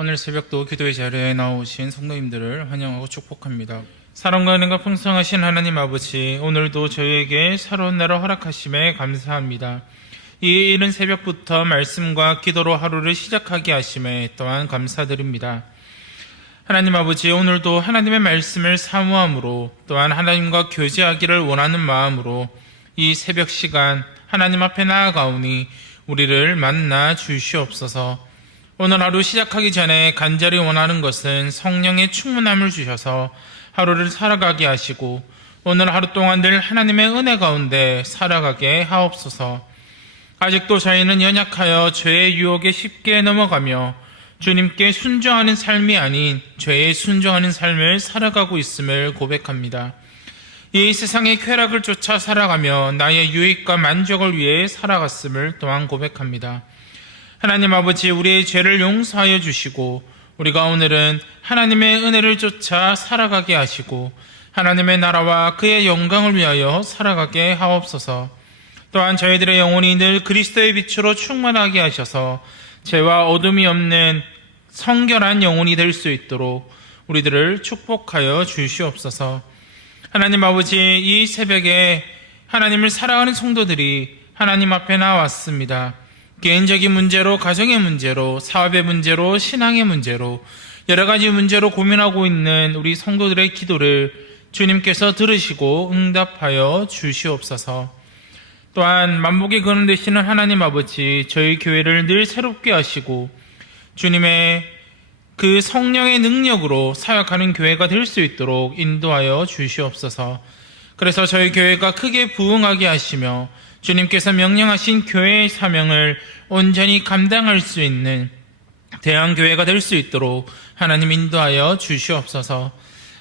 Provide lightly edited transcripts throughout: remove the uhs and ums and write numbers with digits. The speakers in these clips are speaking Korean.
오늘 새벽도 기도의 자리에 나오신 성도님들을 환영하고 축복합니다. 사랑과 은혜가 풍성하신 하나님 아버지, 오늘도 저희에게 새로운 날을 허락하심에 감사합니다. 이 이른 새벽부터 말씀과 기도로 하루를 시작하게 하심에 또한 감사드립니다. 하나님 아버지, 오늘도 하나님의 말씀을 사모함으로 또한 하나님과 교제하기를 원하는 마음으로 이 새벽 시간 하나님 앞에 나아가오니 우리를 만나 주시옵소서. 오늘 하루 시작하기 전에 간절히 원하는 것은 성령의 충만함을 주셔서 하루를 살아가게 하시고 오늘 하루 동안 늘 하나님의 은혜 가운데 살아가게 하옵소서. 아직도 저희는 연약하여 죄의 유혹에 쉽게 넘어가며 주님께 순종하는 삶이 아닌 죄에 순종하는 삶을 살아가고 있음을 고백합니다. 이 세상의 쾌락을 쫓아 살아가며 나의 유익과 만족을 위해 살아갔음을 또한 고백합니다. 하나님 아버지, 우리의 죄를 용서하여 주시고 우리가 오늘은 하나님의 은혜를 쫓아 살아가게 하시고 하나님의 나라와 그의 영광을 위하여 살아가게 하옵소서. 또한 저희들의 영혼이 늘 그리스도의 빛으로 충만하게 하셔서 죄와 어둠이 없는 성결한 영혼이 될 수 있도록 우리들을 축복하여 주시옵소서. 하나님 아버지, 이 새벽에 하나님을 사랑하는 성도들이 하나님 앞에 나왔습니다. 개인적인 문제로, 가정의 문제로, 사업의 문제로, 신앙의 문제로 여러 가지 문제로 고민하고 있는 우리 성도들의 기도를 주님께서 들으시고 응답하여 주시옵소서. 또한 만복의 근원 되시는 하나님 아버지, 저희 교회를 늘 새롭게 하시고 주님의 그 성령의 능력으로 사역하는 교회가 될 수 있도록 인도하여 주시옵소서. 그래서 저희 교회가 크게 부흥하게 하시며 주님께서 명령하신 교회의 사명을 온전히 감당할 수 있는 대한교회가 될 수 있도록 하나님 인도하여 주시옵소서.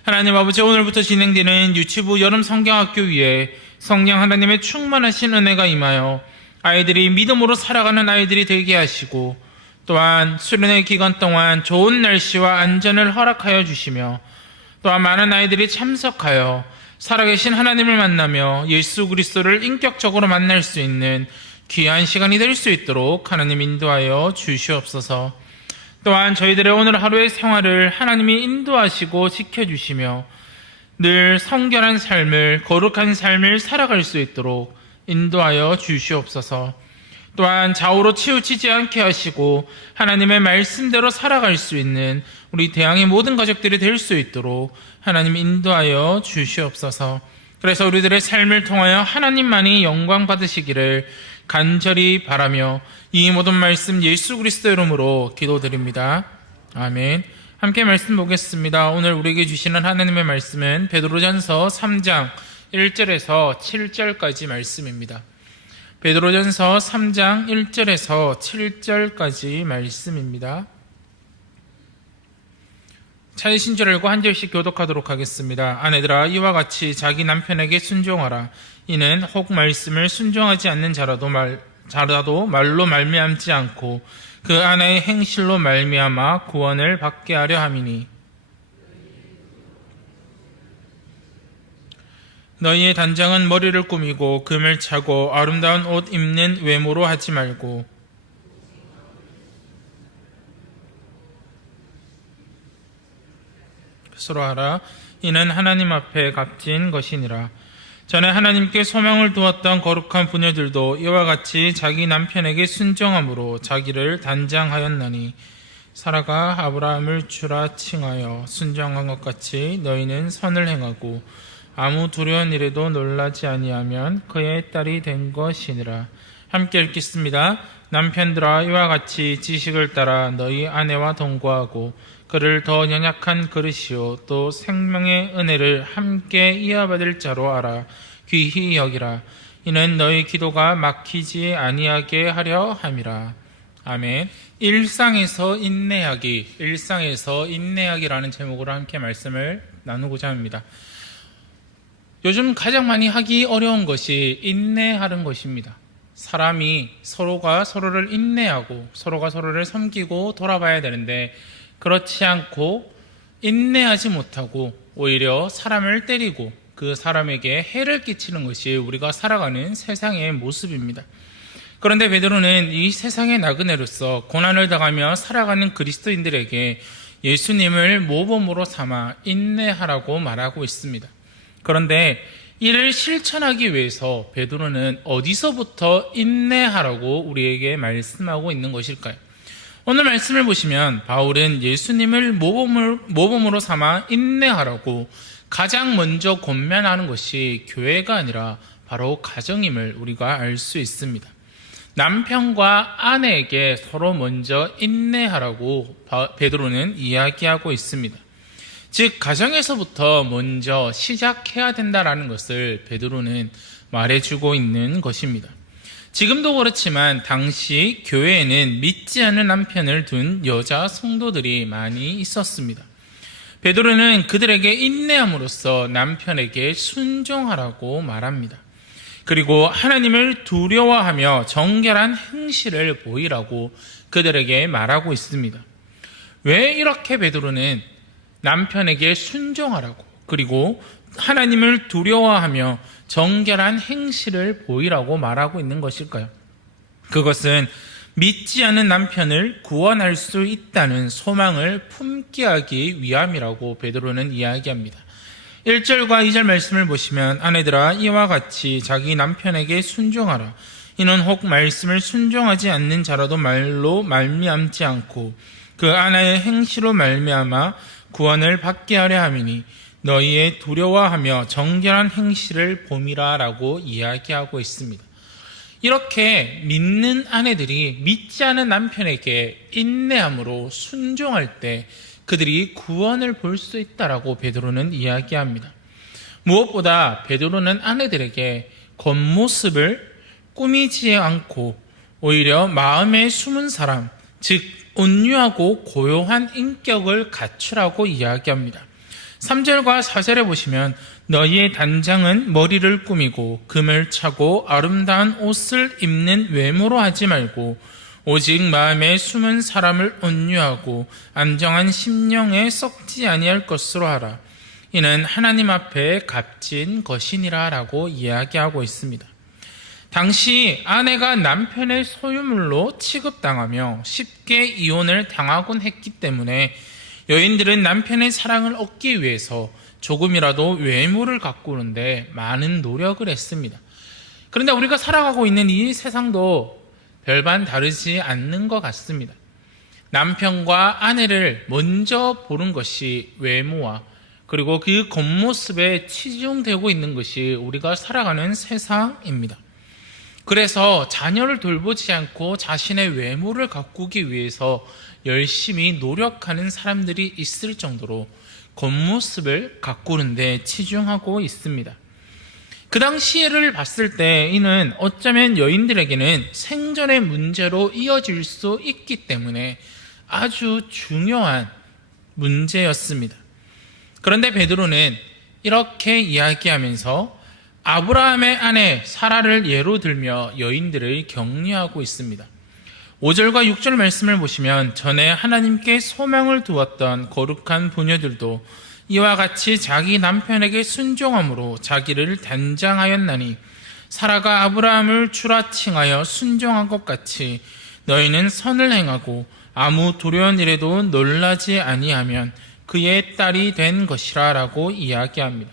하나님 아버지, 오늘부터 진행되는 유치부 여름 성경학교 위에 성령 하나님의 충만하신 은혜가 임하여 아이들이 믿음으로 살아가는 아이들이 되게 하시고 또한 수련회 기간 동안 좋은 날씨와 안전을 허락하여 주시며 또한 많은 아이들이 참석하여 살아계신 하나님을 만나며 예수 그리스도를 인격적으로 만날 수 있는 귀한 시간이 될 수 있도록 하나님 인도하여 주시옵소서. 또한 저희들의 오늘 하루의 생활을 하나님이 인도하시고 지켜주시며 늘 성결한 삶을, 거룩한 삶을 살아갈 수 있도록 인도하여 주시옵소서. 또한 좌우로 치우치지 않게 하시고 하나님의 말씀대로 살아갈 수 있는 우리 대항의 모든 가족들이 될 수 있도록 하나님 인도하여 주시옵소서. 그래서 우리들의 삶을 통하여 하나님만이 영광 받으시기를 간절히 바라며 이 모든 말씀 예수 그리스도 이름으로 기도드립니다. 아멘. 함께 말씀 보겠습니다. 오늘 우리에게 주시는 하나님의 말씀은 베드로전서 3장 1절에서 7절까지 말씀입니다. 베드로전서 3장 1절에서 7절까지 말씀입니다. 찾으신 줄 알고 한 절씩 교독하도록 하겠습니다. 아내들아, 이와 같이 자기 남편에게 순종하라. 이는 혹 말씀을 순종하지 않는 자라도 말로 말미암지 않고 그 아내의 행실로 말미암아 구원을 받게 하려 함이니, 너희의 단장은 머리를 꾸미고 금을 차고 아름다운 옷 입는 외모로 하지 말고 스스로 하라. 이는 하나님 앞에 값진 것이니라. 전에 하나님께 소망을 두었던 거룩한 부녀들도 이와 같이 자기 남편에게 순종함으로 자기를 단장하였나니, 사라가 아브라함을 주라 칭하여 순종한 것 같이 너희는 선을 행하고 아무 두려운 일에도 놀라지 아니하면 그의 딸이 된 것이니라. 함께 읽겠습니다. 남편들아, 이와 같이 지식을 따라 너희 아내와 동거하고 그를 더 연약한 그릇이요 또 생명의 은혜를 함께 이어받을 자로 알아 귀히 여기라. 이는 너희 기도가 막히지 아니하게 하려 함이라. 아멘. 일상에서 인내하기라는 제목으로 함께 말씀을 나누고자 합니다. 요즘 가장 많이 하기 어려운 것이 인내하는 것입니다. 사람이 서로가 서로를 인내하고 서로가 서로를 섬기고 돌아봐야 되는데 그렇지 않고 인내하지 못하고 오히려 사람을 때리고 그 사람에게 해를 끼치는 것이 우리가 살아가는 세상의 모습입니다. 그런데 베드로는 이 세상의 나그네로서 고난을 당하며 살아가는 그리스도인들에게 예수님을 모범으로 삼아 인내하라고 말하고 있습니다. 그런데 이를 실천하기 위해서 베드로는 어디서부터 인내하라고 우리에게 말씀하고 있는 것일까요? 오늘 말씀을 보시면 바울은 예수님을 모범으로 삼아 인내하라고 가장 먼저 권면하는 것이 교회가 아니라 바로 가정임을 우리가 알 수 있습니다. 남편과 아내에게 서로 먼저 인내하라고 베드로는 이야기하고 있습니다. 즉 가정에서부터 먼저 시작해야 된다라는 것을 베드로는 말해주고 있는 것입니다. 지금도 그렇지만 당시 교회에는 믿지 않는 남편을 둔 여자 성도들이 많이 있었습니다. 베드로는 그들에게 인내함으로써 남편에게 순종하라고 말합니다. 그리고 하나님을 두려워하며 정결한 행실을 보이라고 그들에게 말하고 있습니다. 왜 이렇게 베드로는 남편에게 순종하라고 그리고 하나님을 두려워하며 정결한 행실을 보이라고 말하고 있는 것일까요? 그것은 믿지 않는 남편을 구원할 수 있다는 소망을 품게 하기 위함이라고 베드로는 이야기합니다. 1절과 2절 말씀을 보시면 아내들아 이와 같이 자기 남편에게 순종하라. 이는 혹 말씀을 순종하지 않는 자라도 말로 말미암지 않고 그 아내의 행실로 말미암아 구원을 받게 하려 함이니 너희의 두려워하며 정결한 행실을 봄이라 라고 이야기하고 있습니다. 이렇게 믿는 아내들이 믿지 않은 남편에게 인내함으로 순종할 때 그들이 구원을 볼 수 있다라고 베드로는 이야기합니다. 무엇보다 베드로는 아내들에게 겉모습을 꾸미지 않고 오히려 마음에 숨은 사람, 즉 온유하고 고요한 인격을 갖추라고 이야기합니다. 3절과 4절에 보시면 너희의 단장은 머리를 꾸미고 금을 차고 아름다운 옷을 입는 외모로 하지 말고 오직 마음에 숨은 사람을 온유하고 안정한 심령에 썩지 아니할 것으로 하라. 이는 하나님 앞에 값진 것이니라 라고 이야기하고 있습니다. 당시 아내가 남편의 소유물로 취급당하며 쉽게 이혼을 당하곤 했기 때문에 여인들은 남편의 사랑을 얻기 위해서 조금이라도 외모를 가꾸는데 많은 노력을 했습니다. 그런데 우리가 살아가고 있는 이 세상도 별반 다르지 않는 것 같습니다. 남편과 아내를 먼저 보는 것이 외모와 그리고 그 겉모습에 치중되고 있는 것이 우리가 살아가는 세상입니다. 그래서 자녀를 돌보지 않고 자신의 외모를 가꾸기 위해서 열심히 노력하는 사람들이 있을 정도로 겉모습을 가꾸는 데 치중하고 있습니다. 그 당시를 봤을 때 이는 어쩌면 여인들에게는 생존의 문제로 이어질 수 있기 때문에 아주 중요한 문제였습니다. 그런데 베드로는 이렇게 이야기하면서 아브라함의 아내 사라를 예로 들며 여인들을 격려하고 있습니다. 5절과 6절 말씀을 보시면 전에 하나님께 소망을 두었던 거룩한 부녀들도 이와 같이 자기 남편에게 순종함으로 자기를 단장하였나니 사라가 아브라함을 추라칭하여 순종한 것 같이 너희는 선을 행하고 아무 두려운 일에도 놀라지 아니하면 그의 딸이 된 것이라 라고 이야기합니다.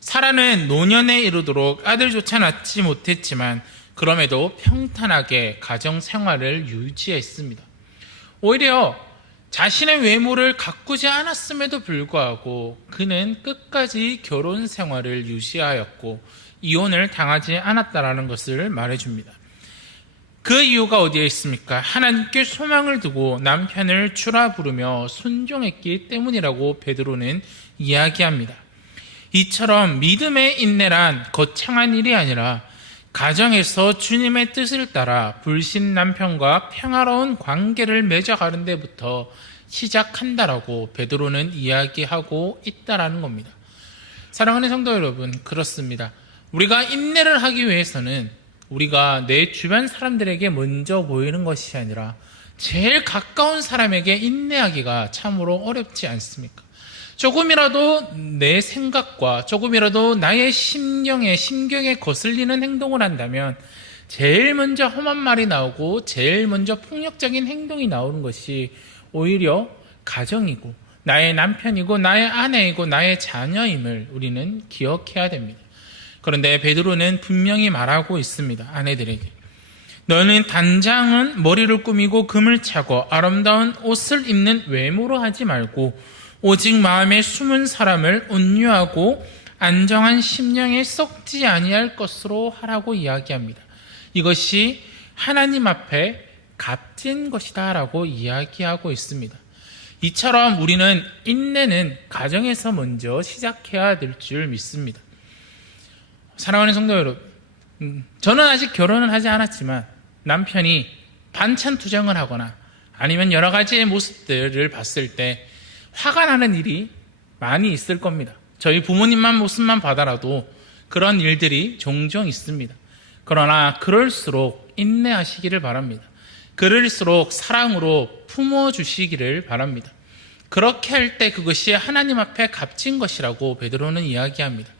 사라는 노년에 이르도록 아들조차 낳지 못했지만 그럼에도 평탄하게 가정 생활을 유지했습니다. 오히려 자신의 외모를 가꾸지 않았음에도 불구하고 그는 끝까지 결혼 생활을 유지하였고 이혼을 당하지 않았다라는 것을 말해줍니다. 그 이유가 어디에 있습니까? 하나님께 소망을 두고 남편을 주라 부르며 순종했기 때문이라고 베드로는 이야기합니다. 이처럼 믿음의 인내란 거창한 일이 아니라 가정에서 주님의 뜻을 따라 불신 남편과 평화로운 관계를 맺어가는 데부터 시작한다라고 베드로는 이야기하고 있다라는 겁니다. 사랑하는 성도 여러분, 그렇습니다. 우리가 인내를 하기 위해서는 우리가 내 주변 사람들에게 먼저 보이는 것이 아니라 제일 가까운 사람에게 인내하기가 참으로 어렵지 않습니까? 조금이라도 내 생각과 조금이라도 나의 심경에 거슬리는 행동을 한다면 제일 먼저 험한 말이 나오고 제일 먼저 폭력적인 행동이 나오는 것이 오히려 가정이고 나의 남편이고 나의 아내이고 나의 자녀임을 우리는 기억해야 됩니다. 그런데 베드로는 분명히 말하고 있습니다. 아내들에게. 너는 단장은 머리를 꾸미고 금을 차고 아름다운 옷을 입는 외모로 하지 말고 오직 마음에 숨은 사람을 온유하고 안정한 심령에 썩지 아니할 것으로 하라고 이야기합니다. 이것이 하나님 앞에 값진 것이다 라고 이야기하고 있습니다. 이처럼 우리는 인내는 가정에서 먼저 시작해야 될 줄 믿습니다. 사랑하는 성도 여러분, 저는 아직 결혼을 하지 않았지만 남편이 반찬 투정을 하거나 아니면 여러 가지의 모습들을 봤을 때 화가 나는 일이 많이 있을 겁니다. 저희 부모님만 모습만 봐더라도 그런 일들이 종종 있습니다. 그러나 그럴수록 인내하시기를 바랍니다. 그럴수록 사랑으로 품어주시기를 바랍니다. 그렇게 할 때 그것이 하나님 앞에 값진 것이라고 베드로는 이야기합니다.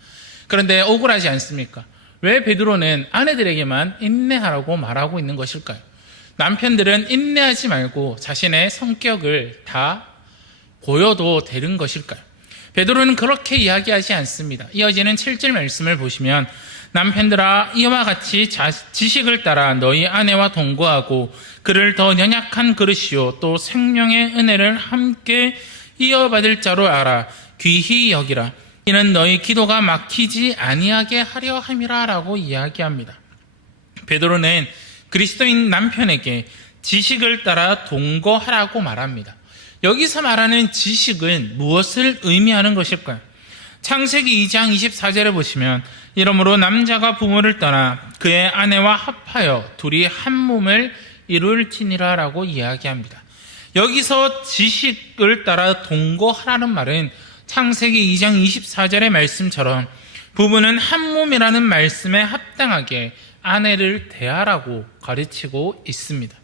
그런데 억울하지 않습니까? 왜 베드로는 아내들에게만 인내하라고 말하고 있는 것일까요? 남편들은 인내하지 말고 자신의 성격을 다 보여도 되는 것일까요? 베드로는 그렇게 이야기하지 않습니다. 이어지는 7절 말씀을 보시면 남편들아 이와 같이 지식을 따라 너희 아내와 동거하고 그를 더 연약한 그릇이요 또 생명의 은혜를 함께 이어받을 자로 알아 귀히 여기라. 이는 너희 기도가 막히지 아니하게 하려 함이라 라고 이야기합니다. 베드로는 그리스도인 남편에게 지식을 따라 동거하라고 말합니다. 여기서 말하는 지식은 무엇을 의미하는 것일까요? 창세기 2장 24절에 보시면 이러므로 남자가 부모를 떠나 그의 아내와 합하여 둘이 한 몸을 이룰지니라 라고 이야기합니다. 여기서 지식을 따라 동거하라는 말은 창세기 2장 24절의 말씀처럼 부부는 한 몸이라는 말씀에 합당하게 아내를 대하라고 가르치고 있습니다.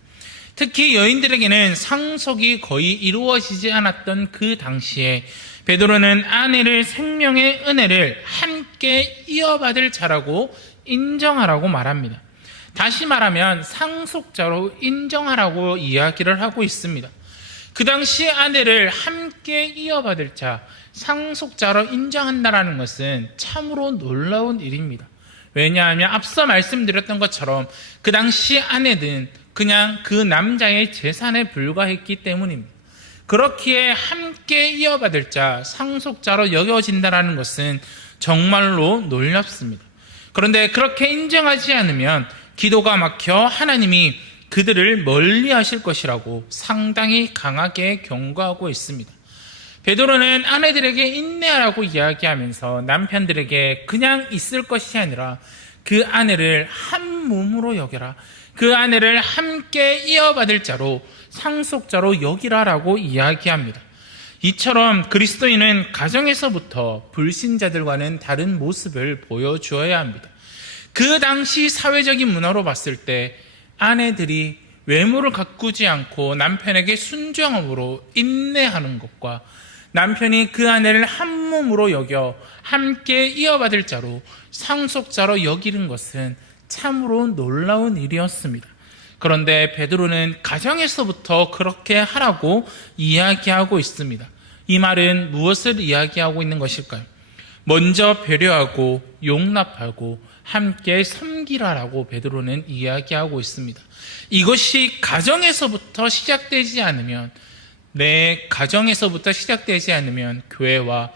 특히 여인들에게는 상속이 거의 이루어지지 않았던 그 당시에 베드로는 아내를 생명의 은혜를 함께 이어받을 자라고 인정하라고 말합니다. 다시 말하면 상속자로 인정하라고 이야기를 하고 있습니다. 그 당시 아내를 함께 이어받을 자, 상속자로 인정한다는 것은 참으로 놀라운 일입니다. 왜냐하면 앞서 말씀드렸던 것처럼 그 당시 아내는 그냥 그 남자의 재산에 불과했기 때문입니다. 그렇기에 함께 이어받을 자, 상속자로 여겨진다는 것은 정말로 놀랍습니다. 그런데 그렇게 인정하지 않으면 기도가 막혀 하나님이 그들을 멀리 하실 것이라고 상당히 강하게 경고하고 있습니다. 베드로는 아내들에게 인내하라고 이야기하면서 남편들에게 그냥 있을 것이 아니라 그 아내를 한 몸으로 여겨라. 그 아내를 함께 이어받을 자로 상속자로 여기라라고 이야기합니다. 이처럼 그리스도인은 가정에서부터 불신자들과는 다른 모습을 보여주어야 합니다. 그 당시 사회적인 문화로 봤을 때 아내들이 외모를 가꾸지 않고 남편에게 순종함으로 인내하는 것과 남편이 그 아내를 한 몸으로 여겨 함께 이어받을 자로 상속자로 여기는 것은 참으로 놀라운 일이었습니다. 그런데 베드로는 가정에서부터 그렇게 하라고 이야기하고 있습니다. 이 말은 무엇을 이야기하고 있는 것일까요? 먼저 배려하고 용납하고 함께 섬기라라고 베드로는 이야기하고 있습니다. 이것이 가정에서부터 시작되지 않으면, 내 가정에서부터 시작되지 않으면 교회와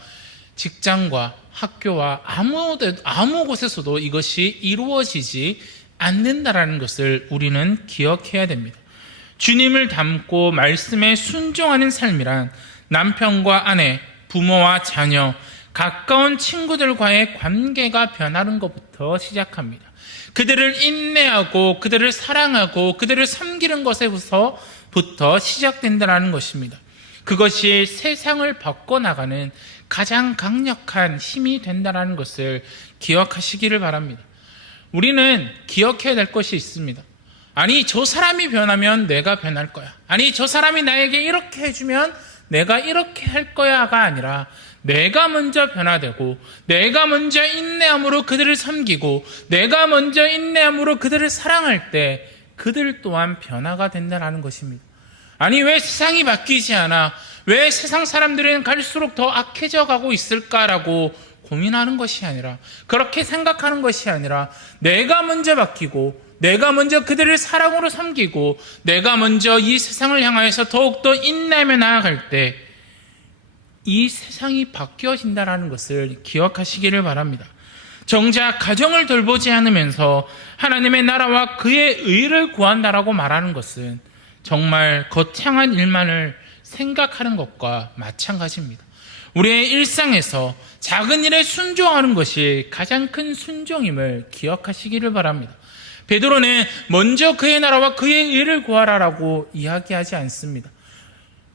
직장과 학교와 아무 곳에서도 이것이 이루어지지 않는다라는 것을 우리는 기억해야 됩니다. 주님을 닮고 말씀에 순종하는 삶이란 남편과 아내, 부모와 자녀, 가까운 친구들과의 관계가 변하는 것부터 시작합니다. 그들을 인내하고 그들을 사랑하고 그들을 섬기는 것에서부터 시작된다는 것입니다. 그것이 세상을 바꿔나가는 가장 강력한 힘이 된다는 것을 기억하시기를 바랍니다. 우리는 기억해야 될 것이 있습니다. 아니, 저 사람이 변하면 내가 변할 거야. 아니, 저 사람이 나에게 이렇게 해주면 내가 이렇게 할 거야가 아니라 내가 먼저 변화되고, 내가 먼저 인내함으로 그들을 섬기고, 내가 먼저 인내함으로 그들을 사랑할 때 그들 또한 변화가 된다는 것입니다. 아니, 왜 세상이 바뀌지 않아? 왜 세상 사람들은 갈수록 더 악해져 가고 있을까라고 고민하는 것이 아니라, 그렇게 생각하는 것이 아니라, 내가 먼저 바뀌고, 내가 먼저 그들을 사랑으로 섬기고, 내가 먼저 이 세상을 향하여서 더욱더 인내하며 나아갈 때 이 세상이 바뀌어진다는 것을 기억하시기를 바랍니다. 정작 가정을 돌보지 않으면서 하나님의 나라와 그의 의를 구한다라고 말하는 것은 정말 거창한 일만을 생각하는 것과 마찬가지입니다. 우리의 일상에서 작은 일에 순종하는 것이 가장 큰 순종임을 기억하시기를 바랍니다. 베드로는 먼저 그의 나라와 그의 의를 구하라라고 이야기하지 않습니다.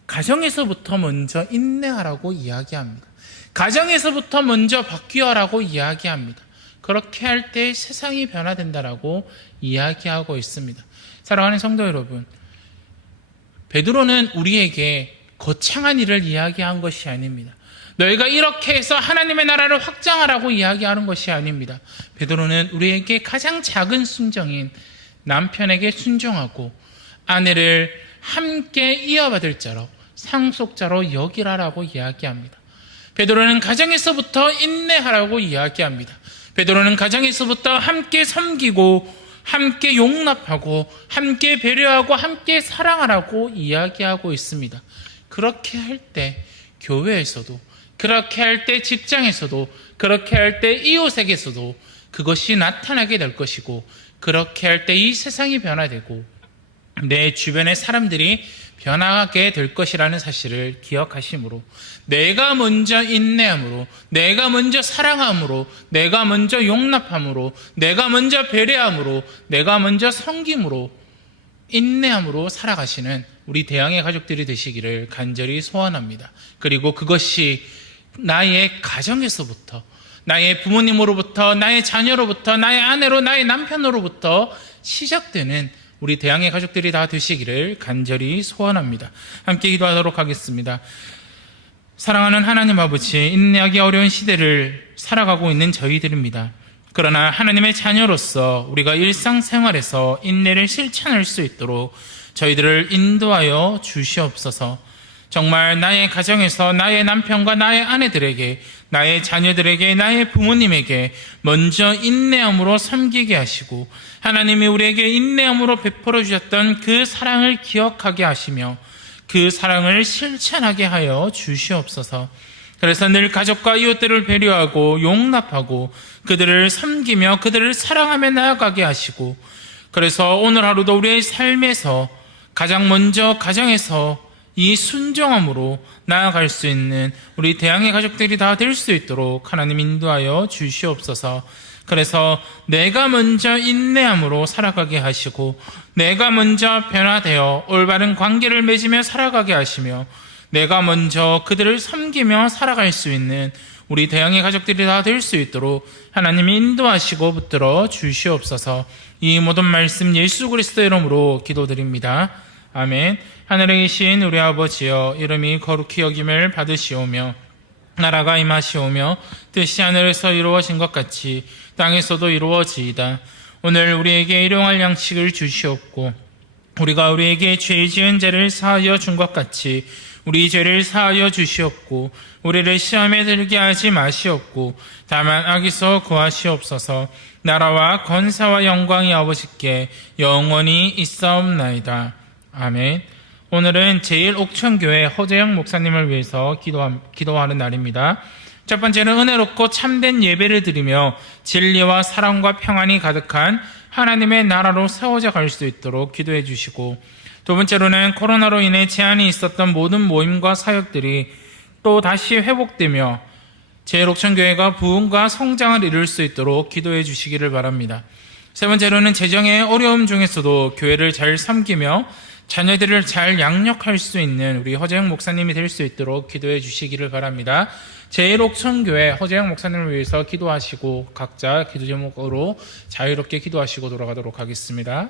가정에서부터 먼저 인내하라고 이야기합니다. 가정에서부터 먼저 바뀌어라고 이야기합니다. 그렇게 할 때 세상이 변화된다라고 이야기하고 있습니다. 사랑하는 성도 여러분, 베드로는 우리에게 거창한 일을 이야기한 것이 아닙니다. 너희가 이렇게 해서 하나님의 나라를 확장하라고 이야기하는 것이 아닙니다. 베드로는 우리에게 가장 작은 순종인 남편에게 순종하고 아내를 함께 이어받을 자로, 상속자로 여기라라고 이야기합니다. 베드로는 가정에서부터 인내하라고 이야기합니다. 베드로는 가정에서부터 함께 섬기고, 함께 용납하고, 함께 배려하고, 함께 사랑하라고 이야기하고 있습니다. 그렇게 할 때 교회에서도, 그렇게 할 때 직장에서도, 그렇게 할 때 이웃에게서도 그것이 나타나게 될 것이고, 그렇게 할 때 이 세상이 변화되고 내 주변의 사람들이 변하게 될 것이라는 사실을 기억하심으로, 내가 먼저 인내함으로, 내가 먼저 사랑함으로, 내가 먼저 용납함으로, 내가 먼저 배려함으로, 내가 먼저 섬김으로, 인내함으로 살아가시는 우리 대양의 가족들이 되시기를 간절히 소원합니다. 그리고 그것이 나의 가정에서부터, 나의 부모님으로부터, 나의 자녀로부터, 나의 아내로, 나의 남편으로부터 시작되는 우리 대양의 가족들이 다 되시기를 간절히 소원합니다. 함께 기도하도록 하겠습니다. 사랑하는 하나님 아버지, 인내하기 어려운 시대를 살아가고 있는 저희들입니다. 그러나 하나님의 자녀로서 우리가 일상생활에서 인내를 실천할 수 있도록 저희들을 인도하여 주시옵소서. 정말 나의 가정에서 나의 남편과 나의 아내들에게, 나의 자녀들에게, 나의 부모님에게 먼저 인내함으로 섬기게 하시고, 하나님이 우리에게 인내함으로 베풀어 주셨던 그 사랑을 기억하게 하시며 그 사랑을 실천하게 하여 주시옵소서. 그래서 늘 가족과 이웃들을 배려하고 용납하고 그들을 섬기며 그들을 사랑하며 나아가게 하시고, 그래서 오늘 하루도 우리의 삶에서 가장 먼저 가정에서 이 순종함으로 나아갈 수 있는 우리 대양의 가족들이 다 될 수 있도록 하나님 인도하여 주시옵소서. 그래서 내가 먼저 인내함으로 살아가게 하시고, 내가 먼저 변화되어 올바른 관계를 맺으며 살아가게 하시며, 내가 먼저 그들을 섬기며 살아갈 수 있는 우리 대양의 가족들이 다 될 수 있도록 하나님이 인도하시고 붙들어 주시옵소서. 이 모든 말씀 예수 그리스도의 이름으로 기도드립니다. 아멘. 하늘에 계신 우리 아버지여, 이름이 거룩히 여김을 받으시오며 나라가 임하시오며 뜻이 하늘에서 이루어진 것 같이 땅에서도 이루어지이다. 오늘 우리에게 일용할 양식을 주시옵고, 우리가 우리에게 죄 지은 죄를 사하여 준 것 같이 우리 죄를 사하여 주시옵고, 우리를 시험에 들게 하지 마시옵고, 다만 악에서 구하시옵소서. 나라와 권세와 영광이 아버지께 영원히 있사옵나이다. 아멘. 오늘은 제1옥천교회 허재영 목사님을 위해서 기도하는 날입니다. 첫 번째는 은혜롭고 참된 예배를 드리며 진리와 사랑과 평안이 가득한 하나님의 나라로 세워져 갈 수 있도록 기도해 주시고, 두 번째로는 코로나로 인해 제한이 있었던 모든 모임과 사역들이 또 다시 회복되며 제1옥천교회가 부흥과 성장을 이룰 수 있도록 기도해 주시기를 바랍니다. 세 번째로는 재정의 어려움 중에서도 교회를 잘 섬기며 자녀들을 잘 양육할 수 있는 우리 허재영 목사님이 될 수 있도록 기도해 주시기를 바랍니다. 제1옥천교회 허재영 목사님을 위해서 기도하시고 각자 기도 제목으로 자유롭게 기도하시고 돌아가도록 하겠습니다.